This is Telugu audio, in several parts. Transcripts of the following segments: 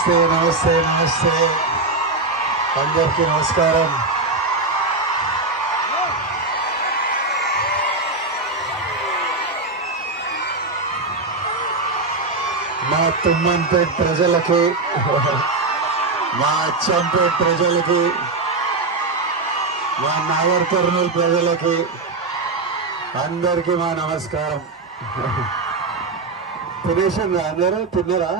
నమస్తే నమస్తే నమస్తే అందరికీ నమస్కారం. మా తుమ్మన్పేట్ ప్రజలకి, మా అచ్చంపేట్ ప్రజలకి, మా నాగర్ కర్నూలు ప్రజలకి అందరికీ మా నమస్కారం. తినేసిందా అందరూ? తిన్నారా?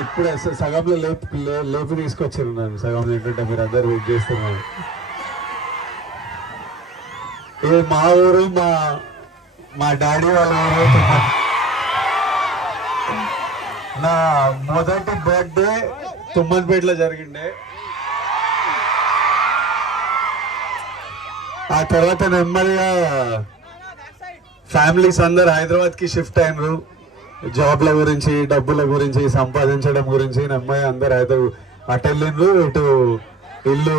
ఇప్పుడే సగంలో లేపు తీసుకొచ్చారు. నన్ను సగంలో ఏంటంటే మీరు అందరు వెయిట్ చేస్తున్నారు. ఇది మా ఊరు, మా డాడీ వాళ్ళ ఊరు. నా మొదటి బర్త్డే తుమ్మన్పేటలో జరిగిండే. ఆ తర్వాత నెమ్మదిగా ఫ్యామిలీస్ అందరు హైదరాబాద్ కి షిఫ్ట్ అయినరు. జాబ్ల గురించి, డబ్బుల గురించి, సంపాదించడం గురించి నెమ్మది అందరు అయితే అటు వెళ్ళిండ్రు. ఇటు ఇల్లు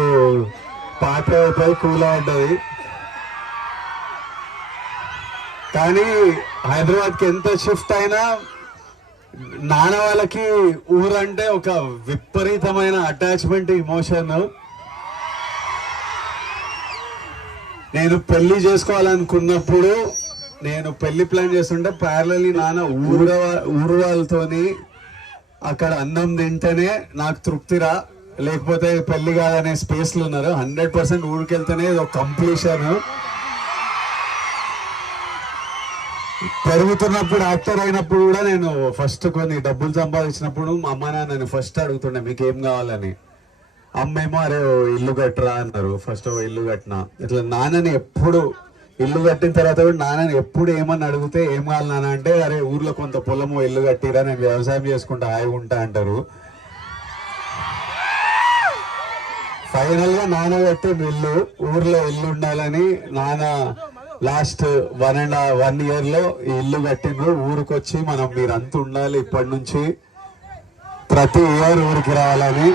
పాత అయిపోయి కూలబడ్డది. కానీ హైదరాబాద్ కి ఎంత షిఫ్ట్ అయినా నాన్న వాళ్ళకి ఊరంటే ఒక విపరీతమైన అటాచ్మెంట్, ఇమోషన్. నేను పెళ్లి చేసుకోవాలనుకున్నప్పుడు, నేను పెళ్లి ప్లాన్ చేస్తుంటే ప్యారలీ నాన్న ఊరు వాళ్ళతోని అక్కడ అన్నం తింటేనే నాకు తృప్తిరా, లేకపోతే పెళ్లి కాదనే స్పేస్లు ఉన్నారు. 100% ఊరికి వెళ్తేనే ఇది ఒక కంప్లీషన్. పెరుగుతున్నప్పుడు, యాక్టర్ అయినప్పుడు కూడా నేను ఫస్ట్ కొన్ని డబ్బులు సంపాదించినప్పుడు మా అమ్మ నాన్న ఫస్ట్ అడుగుతుండే మీకు ఏం కావాలని. అమ్మేమో అరే ఇల్లు కట్టరా అన్నారు. ఫస్ట్ ఇల్లు కట్టినా. ఇట్లా నాన్నని ఎప్పుడు ఇల్లు కట్టిన తర్వాత కూడా నాన్నని ఎప్పుడు ఏమని అడిగితే ఏం కావాలి నాన్న అంటే అరే ఊర్లో కొంత పొలము ఇల్లు కట్టిరా, నేను వ్యవసాయం చేసుకుంటా హాయిగా ఉంటా అంటారు. ఫైనల్ గా నాన్న కట్టిన ఇల్లు, ఊర్లో ఇల్లు ఉండాలని నాన్న లాస్ట్ 1.5 year లో ఈ ఇల్లు కట్టిండ్రు. ఊరికి వచ్చి మనం మీరంతా ఉండాలి, ఇప్పటి నుంచి ప్రతి ఇయర్ ఊరికి రావాలని.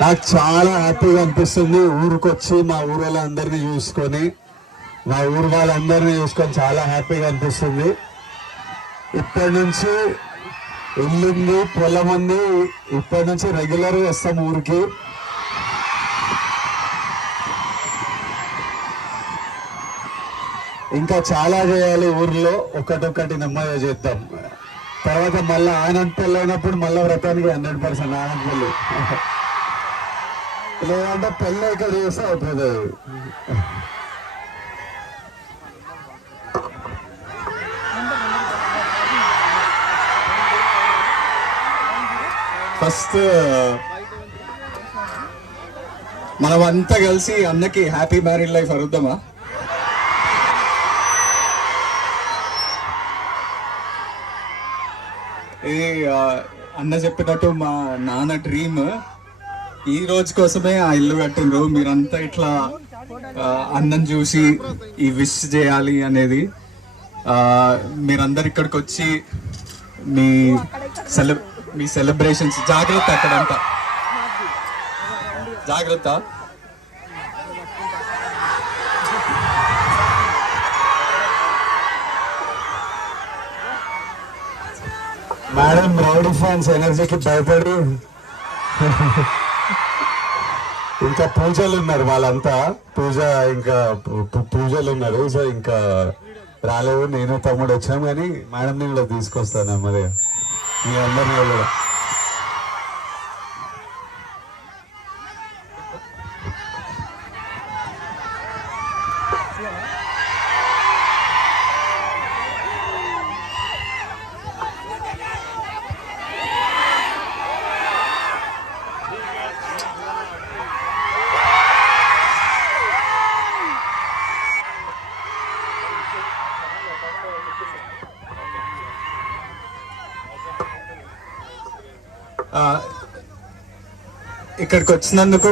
నాకు చాలా హ్యాపీగా అనిపిస్తుంది. ఊరికి వచ్చి మా ఊరు వాళ్ళందరినీ చూసుకొని, మా ఊరు వాళ్ళందరినీ చూసుకొని చాలా హ్యాపీగా అనిపిస్తుంది. ఇప్పటి నుంచి ఇల్లుంది, పొలం ఉంది. ఇప్పటి నుంచి రెగ్యులర్ గా వస్తాం ఊరికి. ఇంకా చాలా చేయాలి ఊర్లో, ఒకటొక్కటి నెమ్మదిగా చేద్దాం. తర్వాత మళ్ళీ ఆనందపల్లి అయినప్పుడు మళ్ళీ వ్రతానికి 100% ఆనందపల్లి, లేదంటే పెళ్ళి ఇక్కడ చేస్తే అయిపోతుంది. ఫస్ట్ మనమంతా కలిసి అన్నకి హ్యాపీ మ్యారీడ్ లైఫ్ అరుద్దామా? ఇది అన్న చెప్పినట్టు మా నాన్న డ్రీమ్. ఈ రోజు కోసమే ఆ ఇల్లు కట్టిండ్రు. మీరంతా ఇట్లా అన్నం చూసి ఈ విష్ చేయాలి అనేది. మీరందరు ఇక్కడికి వచ్చి మీ సెలబ్రేషన్స్, జాగ్రత్త అక్కడంతా జాగ్రత్త. మేడం రౌడీ ఫ్యాన్స్ ఎనర్జీకి భయపడి ఇంకా పూజలు ఉన్నారు, వాళ్ళంతా పూజలు ఉన్నారు. సో ఇంకా రాలేదు. నేను తమ్ముడు వచ్చాం, కానీ మేడం నేను కూడా తీసుకొస్తాను మరి మీ అందరినీ కూడా. ఇక్కడికి వచ్చినందుకు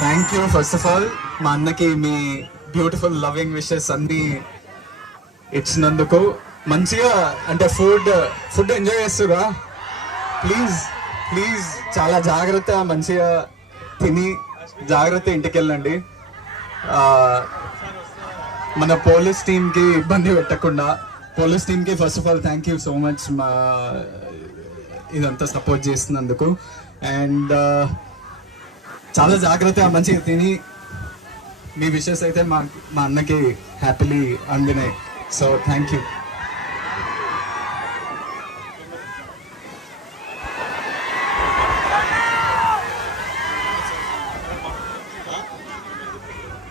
thank you. First of all మా అన్నకి మీ బ్యూటిఫుల్ లవింగ్ విషెస్ అన్ని ఇచ్చినందుకు. మంచిగా అంటే ఫుడ్ ఎంజాయ్ చేస్తురా? ప్లీజ్ చాలా జాగ్రత్త, మంచిగా తిని జాగ్రత్త ఇంటికి వెళ్ళండి. మన పోలీస్ టీమ్ కి ఇబ్బంది పెట్టకుండా, పోలీస్ టీమ్ కి first of all thank you so much మా ఇదంతా సపోర్ట్ చేస్తున్నందుకు. అండ్ చాలా జాగ్రత్తగా మంచిగా తిని మీ విషెస్ అయితే మా అన్నకి హ్యాపీలీ అందినాయి. So thank you.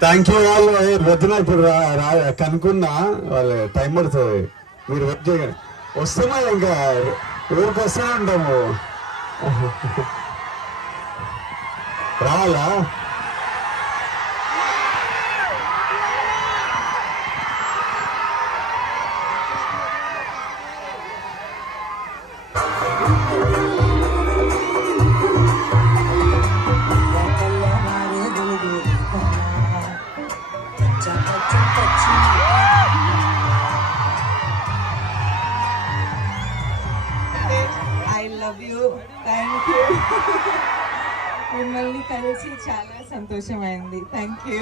Thank you. వాళ్ళు వద్దున ఇప్పుడు కనుక్కున్నా వాళ్ళు టైం పడుతుంది, మీరు వెయిట్ చేయగలి వస్తున్నా ఇంకా ఊరికి వస్తూనే ఉంటాము. రావాలా? I love you. Thank you. మిమ్మల్ని కలిసి చాలా సంతోషమైంది. Thank you.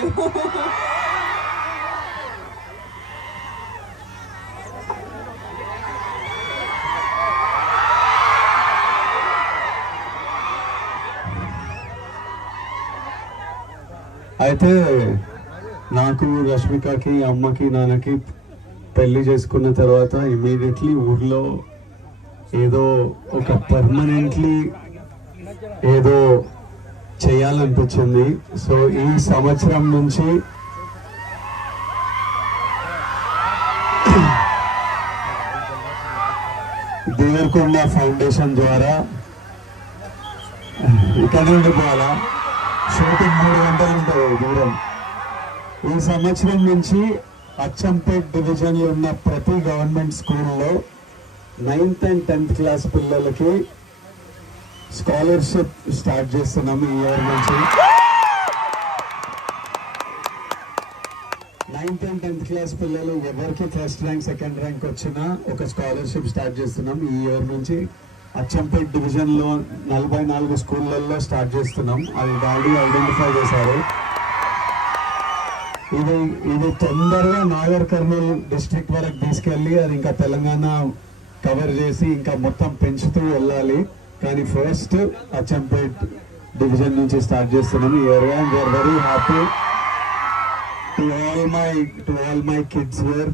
అయితే నాకు రష్మికకి అమ్మకి నాన్నకి పెళ్లి చేసుకున్న తర్వాత ఇమీడియట్లీ ఊర్లో ఏదో ఒక పర్మనెంట్లీ ఏదో చేయాలనిపించింది. సో ఈ సంవత్సరం నుంచి దేవరకొండ ఫౌండేషన్ ద్వారా ఇక్కడ నుండి పోవాలా, షూటింగ్ 3 గంటలు ఉంటుంది దూరం. ఈ సంవత్సరం నుంచి అచ్చంపేట్ డివిజన్లో ఉన్న ప్రతి గవర్నమెంట్ స్కూల్లో 9th and 10th క్లాస్ పిల్లలకి స్కాలర్షిప్ స్టార్ట్ చేస్తున్నాము ఈ ఇయర్ నుంచి. 9th and 10th క్లాస్ పిల్లలు ఎవరికి ఫస్ట్ ర్యాంక్ సెకండ్ ర్యాంక్ వచ్చినా ఒక స్కాలర్షిప్ స్టార్ట్ చేస్తున్నాం ఈ ఇయర్ నుంచి. అచ్చంపేట్ డివిజన్లో 44 స్కూళ్ళల్లో స్టార్ట్ చేస్తున్నాం. అది డాడీ ఐడెంటిఫై చేశారు. ఇది తొందరగా నాగర్ కర్నూల్ డిస్ట్రిక్ట్ వరకు తీసుకెళ్ళి అది ఇంకా తెలంగాణ కవర్ చేసి ఇంకా మొత్తం పెంచుతూ వెళ్ళాలి. కానీ ఫస్ట్ అచ్చంపేట్ డివిజన్ నుంచి స్టార్ట్ చేస్తున్నాం ఈ year. And we are very happy to all my kids here.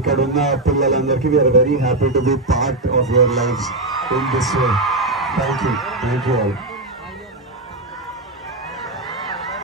ఇక్కడ ఉన్న పిల్లలందరికీ we are very happy to be part of your life in this way. Thank you all.